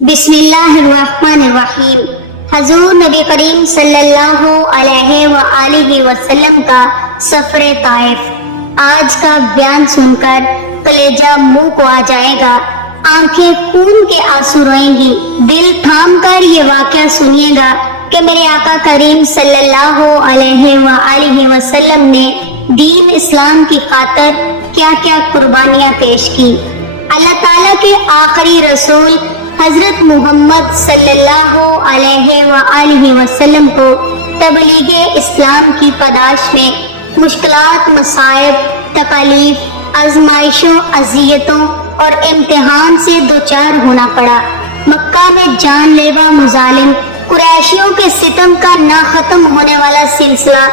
بسم اللہ الرحمن الرحیم۔ حضور نبی کریم صلی اللہ علیہ وآلہ وسلم کا سفر طائف۔ آج کا بیان سن کر کلیجہ منہ کو آ جائے گا، آنکھیں خون کے آنسو روئیں گی۔ دل تھام کر یہ واقعہ سنیے گا کہ میرے آقا کریم صلی اللہ علیہ وآلہ وسلم نے دین اسلام کی خاطر کیا کیا قربانیاں پیش کی۔ اللہ تعالیٰ کے آخری رسول حضرت محمد صلی اللہ علیہ وآلہ وسلم کو تبلیغ اسلام کی پاداش میں مشکلات، مصائب، تکالیف، آزمائشوں، اذیتوں اور امتحان سے دوچار ہونا پڑا۔ مکہ میں جان لیوا مظالم، قریشیوں کے ستم کا نہ ختم ہونے والا سلسلہ،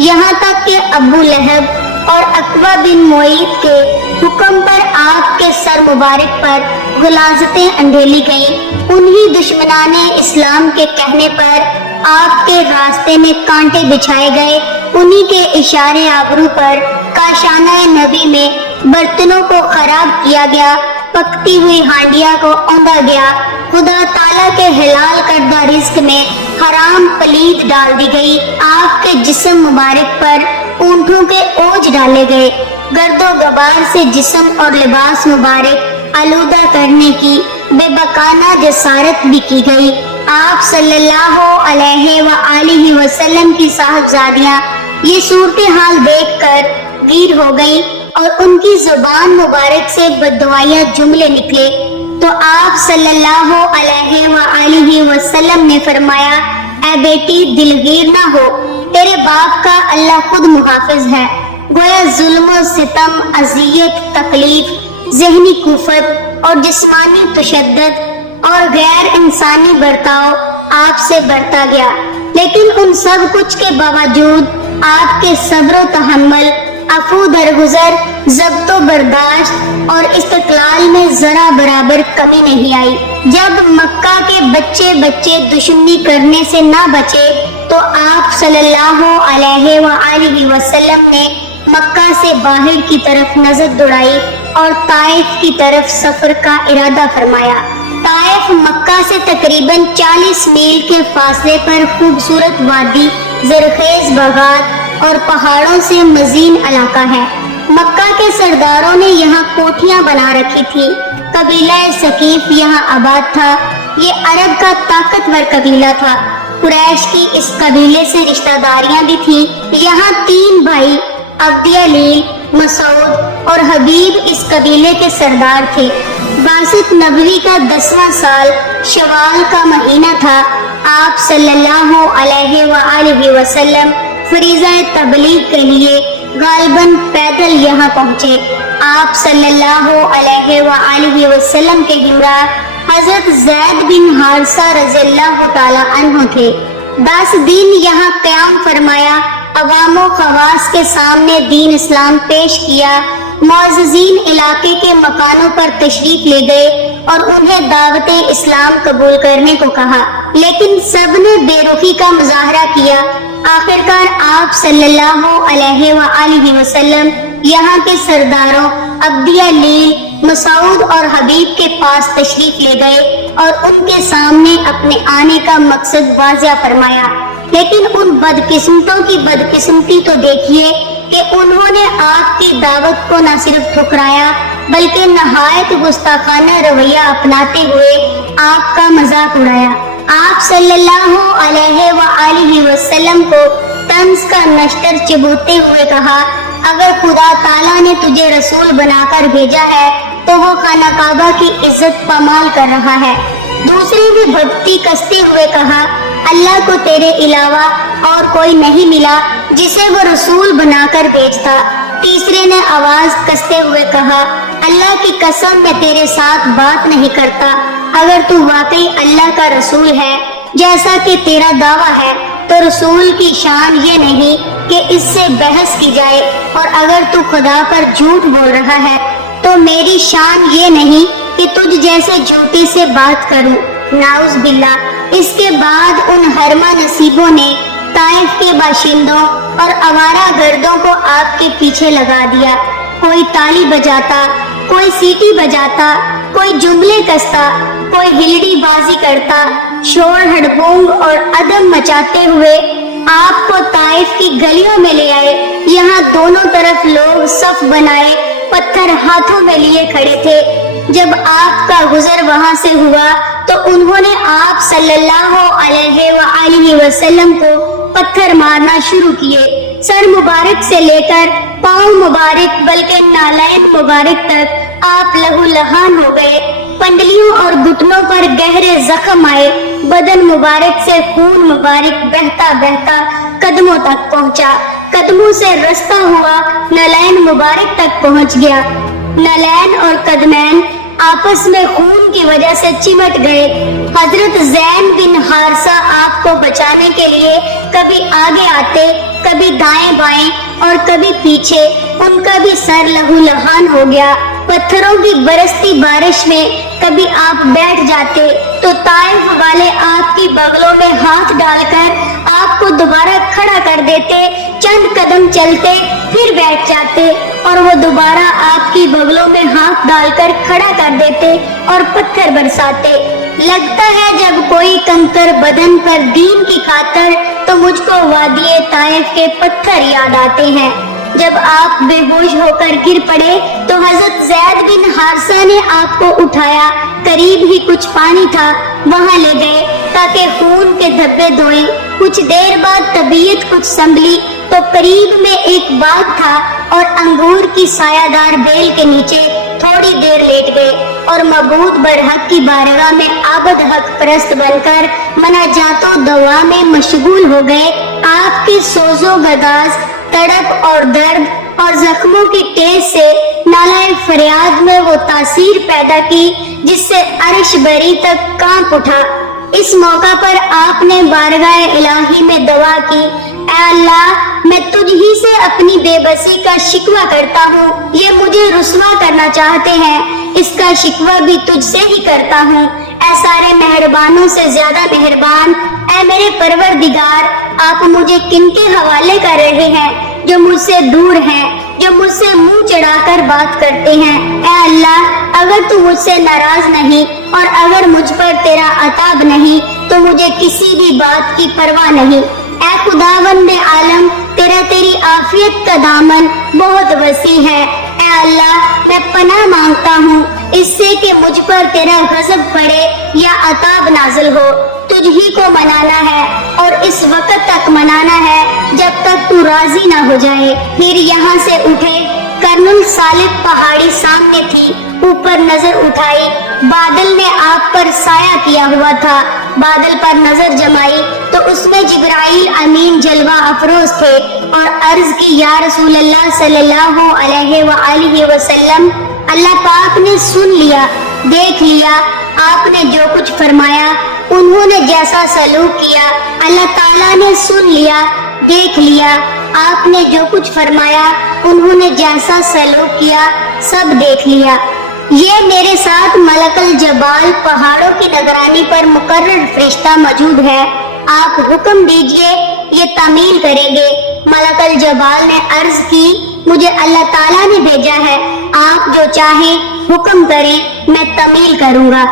یہاں تک کہ ابو لہب اور عقبہ بن معیط کے حکم پر آپ کے سر مبارک پر غلاظتیں اندھیلی گئیں۔ انہی دشمنان اسلام کے کہنے پر آپ کے راستے میں کانٹے بچھائے گئے، انہی کے اشارے آبرو پر کاشانہ نبی میں برتنوں کو خراب کیا گیا، پکتی ہوئی ہانڈیاں کو اوندا گیا، خدا تعالیٰ کے حلال کردہ رزق میں حرام پلید ڈال دی گئی، آپ کے جسم مبارک پر اونٹوں کے اوج ڈالے گئے، گرد و غبار سے جسم اور لباس مبارک آلودہ کرنے کی بے باکانہ جسارت بھی کی گئی۔ آپ صلی اللہ علیہ وآلہ وسلم کی صاحبزادیاں یہ صورتحال دیکھ کر گیر ہو گئی اور ان کی زبان مبارک سے بددعائیہ جملے نکلے، تو آپ صلی اللہ علیہ وآلہ وسلم نے فرمایا، اے بیٹی دلگیر نہ ہو، تیرے باپ کا اللہ خود محافظ ہے۔ گویا ظلم و ستم، اذیت، تکلیف، ذہنی کفر اور جسمانی تشدد اور غیر انسانی برتاؤ آپ سے برتا گیا، لیکن ان سب کچھ کے باوجود آپ کے صبر و تحمل، عفو درگزر، ضبط و برداشت اور استقلال میں ذرا برابر کمی نہیں آئی۔ جب مکہ کے بچے دشمنی کرنے سے نہ بچے تو آپ صلی اللہ علیہ وآلہ وسلم نے مکہ سے باہر کی طرف نظر دوڑائی اور طائف کی طرف سفر کا ارادہ فرمایا۔ طائف مکہ سے تقریباً 40 میل کے فاصلے پر خوبصورت وادی، زرخیز باغات اور پہاڑوں سے مزین علاقہ ہے۔ مکہ کے سرداروں نے یہاں کوٹھیاں بنا رکھی تھی۔ قبیلہ ثقیف یہاں آباد تھا۔ یہ عرب کا طاقتور قبیلہ تھا۔ قریش کی اس قبیلے سے رشتہ داریاں بھی تھیں۔ یہاں 3 بھائی عبد علیل، مسعود اور حبیب اس قبیلے کے سردار تھے۔ بعثت نبوی کا 10واں سال شوال کا مہینہ تھا۔ آپ صلی اللہ علیہ وآلہ وسلم فریضہ تبلیغ کے لیے غالباً پیدل یہاں پہنچے۔ آپ صلی اللہ علیہ وآلہ وسلم کے ہمراہ حضرت زید بن حارثہ رضی اللہ تعالی عنہ تھے۔ 10 دن یہاں قیام فرمایا، عوام و خواص کے سامنے دین اسلام پیش کیا، معززین علاقے کے مکانوں پر تشریف لے گئے اور انہیں دعوت اسلام قبول کرنے کو کہا، لیکن سب نے بے رخی کا مظاہرہ کیا۔ آخرکار آپ صلی اللہ علیہ وآلہ وسلم یہاں کے سرداروں عبد علیل، مسعود اور حبیب کے پاس تشریف لے گئے اور ان کے سامنے اپنے آنے کا مقصد واضح فرمایا، لیکن ان بدقسمتوں کی بدقسمتی تو دیکھیے کہ انہوں نے آپ کی دعوت کو نہ صرف ٹھکرایا بلکہ نہایت گستاخانہ رویہ اپناتے ہوئے آپ کا مذاق اڑایا۔ آپ صلی اللہ علیہ وآلہ وسلم کو طنز کا نشتر چبوتے ہوئے کہا، اگر خدا تعالیٰ نے تجھے رسول بنا کر بھیجا ہے تو وہ خانہ کعبہ کی عزت پامال کر رہا ہے۔ دوسرے نے بھگتی کستے ہوئے کہا، اللہ کو تیرے علاوہ اور کوئی نہیں ملا جسے وہ رسول بنا کر بھیجتا۔ تیسرے نے آواز کستے ہوئے کہا، اللہ کی قسم میں تیرے ساتھ بات نہیں کرتا، اگر تو واقعی اللہ کا رسول ہے جیسا کہ تیرا دعویٰ ہے تو رسول کی شان یہ نہیں کہ اس سے بحث کی جائے، اور اگر تو خدا پر جھوٹ بول رہا ہے تو میری شان یہ نہیں کہ تجھ جیسے جھوٹی سے بات کروں، نعوذ باللہ۔ اس کے بعد ان حرمہ نصیبوں نے طائف کے باشندوں اور آوارہ گردوں کو آپ کے پیچھے لگا دیا۔ کوئی تالی بجاتا، کوئی سیٹی بجاتا، کوئی جملے کستا، کوئی ہلڑی بازی کرتا، شور ہڑبونگ اور ادب مچاتے ہوئے آپ کو طائف کی گلیوں میں لے آئے۔ یہاں دونوں طرف لوگ صف بنائے پتھر ہاتھوں میں لیے کھڑے تھے۔ جب آپ کا گزر وہاں سے ہوا تو انہوں نے آپ صلی اللہ علیہ وآلہ وسلم کو پتھر مارنا شروع کیے۔ سر مبارک سے لے کر پاؤں مبارک بلکہ نالین مبارک تک آپ لہو لہان ہو گئے۔ پنڈلیوں اور گھٹنوں پر گہرے زخم آئے۔ بدن مبارک سے خون مبارک بہتا بہتا قدموں تک پہنچا۔ قدموں سے رستہ ہوا نالین مبارک تک پہنچ گیا۔ نالین اور قدمین آپس میں خون کی وجہ سے چمٹ گئے۔ حضرت زین بن حارثہ آپ کو بچانے کے لیے کبھی آگے آتے، کبھی دائیں بائیں اور کبھی پیچھے۔ ان کا بھی سر لہو لہان ہو گیا۔ پتھروں کی برستی بارش میں کبھی آپ بیٹھ جاتے تو طائف والے آپ کی بغلوں میں ہاتھ ڈال کر آپ کو دوبارہ کھڑا کر دیتے۔ چند قدم چلتے پھر بیٹھ جاتے اور وہ دوبارہ آپ کی بغلوں میں ہاتھ ڈال کر کھڑا کر دیتے اور پتھر برساتے۔ لگتا ہے جب کوئی کنکر بدن پر دین کی خاطر تو مجھ کو وادی طائف کے پتھر یاد آتے ہیں۔ جب آپ بے ہوش ہو کر گر پڑے تو حضرت زید بن حارثہ نے آپ کو اٹھایا۔ قریب ہی کچھ پانی تھا، وہاں لے گئے تاکہ خون کے دھبے دھوئیں۔ کچھ دیر بعد طبیعت کچھ سنبھلی تو قریب میں ایک باغ تھا اور انگور کی سایہ دار بیل کے نیچے تھوڑی دیر لیٹ گئے اور معبود برحق کی بارگاہ میں عابد حق پرست بن کر مناجات و دعا میں مشغول ہو گئے۔ آپ کی سوز و گداز، تڑپ اور درد اور زخموں کی ٹیز سے نالہ فریاد میں وہ تاثیر پیدا کی جس سے عرش بری تک کانپ اٹھا۔ اس موقع پر آپ نے بارگاہ الہی میں دعا کی، اے اللہ، میں تجھ ہی سے اپنی بے بسی کا شکوہ کرتا ہوں۔ یہ مجھے رسوا کرنا چاہتے ہیں، اس کا شکوہ بھی تجھ سے ہی کرتا ہوں۔ اے سارے مہربانوں سے زیادہ مہربان، اے میرے پروردگار، آپ مجھے کن کے حوالے کر رہے ہیں جو مجھ سے دور ہیں، جو مجھ سے منہ چڑھا کر بات کرتے ہیں۔ اے اللہ، اگر تو مجھ سے ناراض نہیں اور اگر مجھ پر تیرا عتاب نہیں تو مجھے کسی بھی بات کی پرواہ نہیں۔ اے خداوند عالم، تیری عافیت کا دامن بہت وسیع ہے۔ اے اللہ، میں پناہ مانگتا ہوں اس سے کہ مجھ پر تیرا غضب پڑے یا عذاب نازل ہو۔ تجھ ہی کو منانا ہے اور اس وقت تک منانا ہے جب تک تو راضی نہ ہو جائے۔ پھر یہاں سے اٹھے۔ کرنل سالب پہاڑی سامنے تھی۔ اوپر نظر اٹھائی، بادل نے آپ پر سایہ کیا ہوا تھا۔ بادل پر نظر جمائی تو اس میں جبرائیل امین جلوہ افروز تھے اور عرض کی، یا رسول اللہ صلی اللہ علیہ وآلہ وسلم، اللہ پاک نے سن لیا، دیکھ لیا آپ نے جو کچھ فرمایا، انہوں نے جیسا سلوک کیا۔ اللہ تعالیٰ نے سن لیا، دیکھ لیا آپ نے جو کچھ فرمایا، انہوں نے جیسا سلوک کیا، سب دیکھ لیا۔ یہ میرے ساتھ ملک الجبال پہاڑوں کی نگرانی پر مقرر فرشتہ موجود ہے، آپ حکم دیجئے، یہ تعمیل کریں گے۔ ملک الجبال نے عرض کی، مجھے اللہ تعالیٰ نے بھیجا ہے، آپ جو چاہیں حکم کریں، میں تعمیل کروں گا۔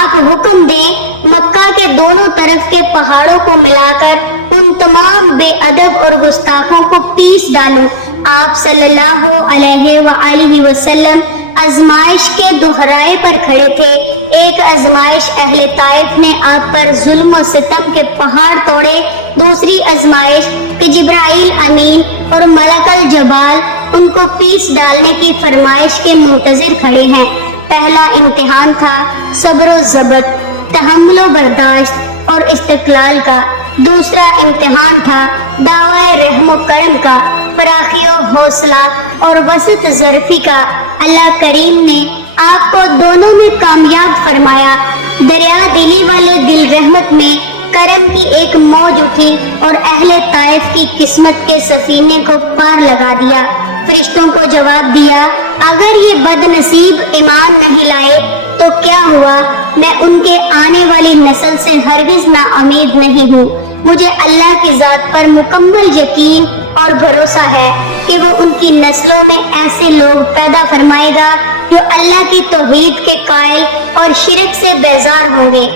آپ حکم دیں، مکہ کے دونوں طرف کے پہاڑوں کو ملا کر ان تمام بے ادب اور گستاخوں کو پیس ڈالوں۔ آپ صلی اللہ علیہ وآلہ وسلم آزمائش کے دہرائے پر کھڑے تھے۔ ایک آزمائش اہل طائف نے آپ پر ظلم و ستم کے پہاڑ توڑے، دوسری آزمائش کہ جبرائیل امین اور ملک الجبال ان کو پیس ڈالنے کی فرمائش کے منتظر کھڑے ہیں۔ پہلا امتحان تھا صبر و ضبط، تحمل و برداشت اور استقلال کا۔ دوسرا امتحان تھا دعوی رحم و کرم کا، فراخی و حوصلہ اور وسط ظرفی کا۔ اللہ کریم نے آپ کو دونوں میں کامیاب فرمایا۔ دریا دلی والے دل رحمت میں کرم کی ایک موج اٹھی اور اہل طائف کی قسمت کے سفینے کو پار لگا دیا۔ فرشتوں کو جواب دیا، اگر یہ بد نصیب ایمان نہیں لائے تو کیا ہوا، میں ان کے آنے والی نسل سے ہرگز نا امید نہیں ہوں۔ مجھے اللہ کی ذات پر مکمل یقین اور بھروسہ ہے کہ وہ ان کی نسلوں میں ایسے لوگ پیدا فرمائے گا جو اللہ کی توحید کے قائل اور شرک سے بیزار ہوں گے۔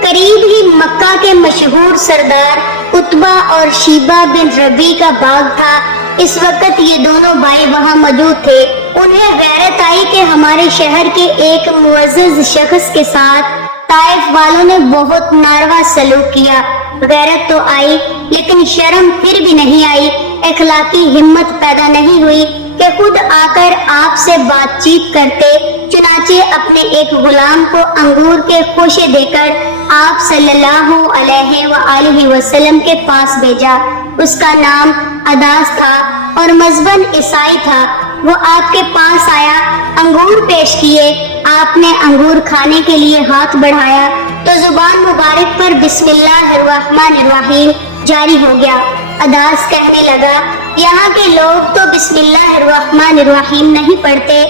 قریب ہی مکہ کے مشہور سردار عتبہ اور شیبہ بن ربی کا باغ تھا۔ اس وقت یہ دونوں بھائی وہاں موجود تھے۔ انہیں غیرت آئی کہ ہمارے شہر کے ایک معزز شخص کے ساتھ طائف والوں نے بہت ناروا سلوک کیا۔ غیرت تو آئی لیکن شرم پھر بھی نہیں آئی، اخلاقی ہمت پیدا نہیں ہوئی کہ خود آ کر آپ سے بات چیت کرتے۔ چنانچہ اپنے ایک غلام کو انگور کے خوشے دے کر آپ صلی اللہ علیہ وآلہ وسلم کے پاس بھیجا۔ اس کا نام عداس تھا اور مذہباً عیسائی تھا۔ وہ آپ کے پاس آیا، انگور پیش کیے۔ آپ نے انگور کھانے کے لیے ہاتھ بڑھایا تو زبان مبارک پر بسم اللہ الرحمن الرحیم جاری ہو گیا۔ عداس کہنے لگا، یہاں کے لوگ تو بسم اللہ الرحمن الرحیم نہیں پڑھتے۔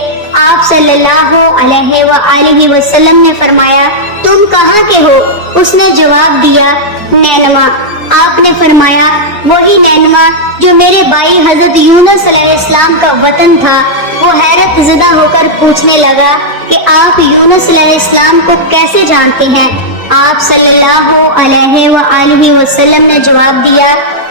آپ صلی اللہ علیہ وآلہ وسلم نے فرمایا، تم کہاں کے ہو؟ اس نے جواب دیا، نینوا۔ آپ نے فرمایا، وہی نینوا جو میرے بھائی حضرت یونس علیہ السلام کا وطن تھا۔ وہ حیرت زدہ ہو کر پوچھنے لگا کہ آپ یونس علیہ السلام کو کیسے جانتے ہیں؟ آپ صلی اللہ علیہ وآلہ وسلم نے جواب دیا،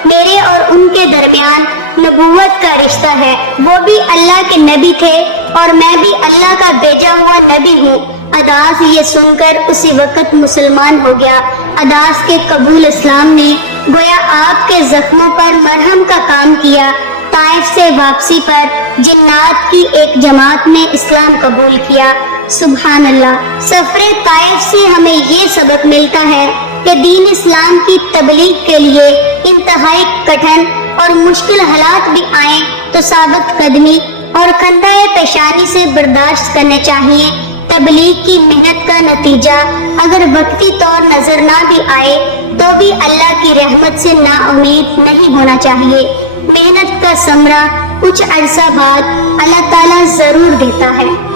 میرے اور ان کے درمیان نبوت کا رشتہ ہے۔ وہ بھی اللہ کے نبی تھے اور میں بھی اللہ کا بھیجا ہوا نبی ہوں۔ عداس یہ سن کر اسی وقت مسلمان ہو گیا۔ عداس کے قبول اسلام نے گویا آپ کے زخموں پر مرہم کا کام کیا۔ طائف سے واپسی پر جنات کی ایک جماعت نے اسلام قبول کیا۔ سبحان اللہ۔ سفر طائف سے ہمیں یہ سبق ملتا ہے کہ دین اسلام کی تبلیغ کے لیے انتہائی کٹھن اور مشکل حالات بھی آئیں تو ثابت قدمی اور کندھہ پیشانی سے برداشت کرنے چاہیے۔ تبلیغ کی محنت کا نتیجہ اگر وقتی طور نظر نہ بھی آئے تو بھی اللہ کی رحمت سے نا امید نہیں ہونا چاہیے۔ محنت کا ثمرہ کچھ عرصہ بعد اللہ تعالیٰ ضرور دیتا ہے۔